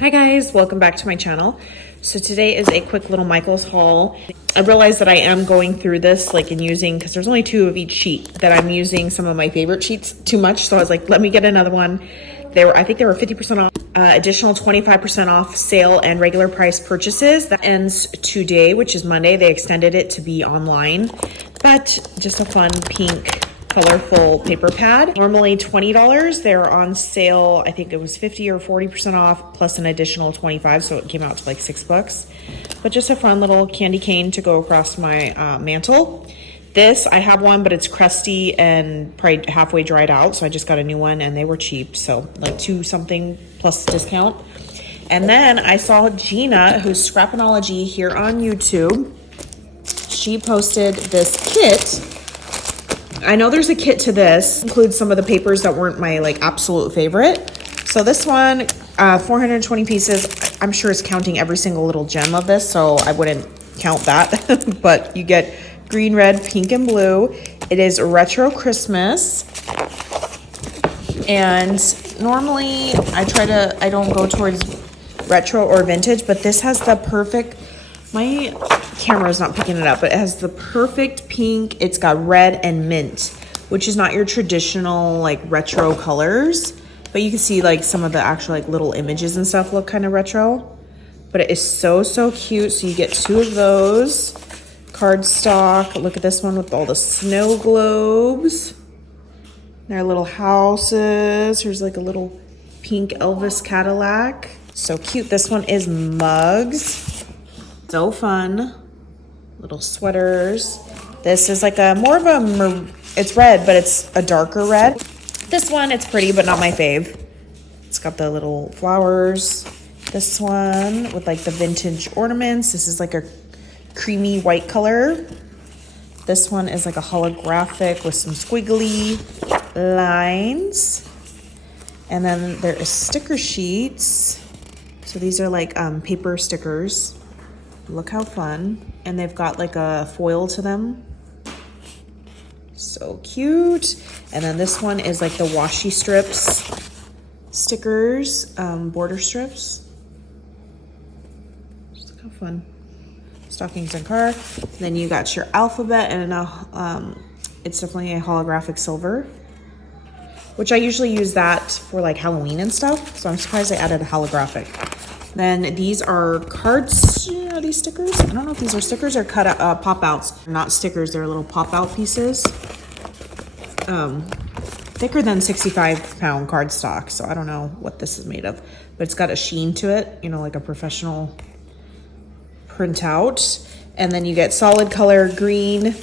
Hi guys, welcome back to my channel. So today is a quick little Michael's haul. I realized that I am going through this like and using, because there's only 2 of each sheet, that I'm using some of my favorite sheets too much. So I was like, let me get another one. I think they were 50% off, additional 25% off sale and regular price purchases. That ends today, which is Monday. They extended it to be online, but just a fun pink colorful paper pad. Normally $20. They're on sale. I think it was 50 or 40% off plus an additional 25. So it came out to like $6, but just a fun little candy cane to go across my mantle. This, I have one, but it's crusty and probably halfway dried out. So I just got a new one and they were cheap. So like 2 something plus discount. And then I saw Gina, who's Scrapinology here on YouTube. She posted this kit. I know there's a kit to this, includes some of the papers that weren't my like absolute favorite. So this one, 420 pieces. I'm sure it's counting every single little gem of this, so I wouldn't count that. But you get green, red, pink, and blue. It is retro Christmas. And normally I don't go towards retro or vintage, but this has the perfect, my camera is not picking it up, but it has the perfect pink. It's got red and mint, which is not your traditional like retro colors, but you can see like some of the actual like little images and stuff look kind of retro, but it is so cute. So you get 2 of those cardstock. Look at this one with all the snow globes, their little houses. Here's like a little pink Elvis Cadillac. So cute. This one is mugs. So fun. Little sweaters. This is like a more of a, it's red, but it's a darker red. This one, it's pretty, but not my fave. It's got the little flowers. This one with like the vintage ornaments. This is like a creamy white color. This one is like a holographic with some squiggly lines. And then there is sticker sheets. So these are like paper stickers. Look how fun. And they've got like a foil to them. So cute. And then this one is like the washi strips stickers, border strips. Just look how fun. Stockings and car. And then you got your alphabet, and it's definitely a holographic silver, which I usually use that for like Halloween and stuff. So I'm surprised they added a holographic. Then these are cards. Are these stickers? I don't know if these are stickers or cut pop outs. They're not stickers, they're little pop out pieces. Thicker than 65-pound cardstock. So I don't know what this is made of, but it's got a sheen to it, you know, like a professional printout. And then you get solid color green,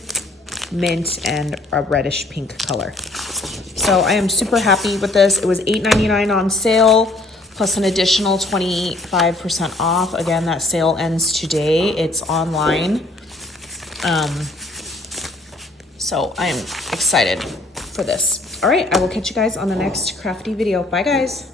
mint, and a reddish pink color. So I am super happy with this. It was $8.99 on sale, plus an additional 25% off. Again, that sale ends today. It's online. So I am excited for this. All right, I will catch you guys on the next crafty video. Bye, guys.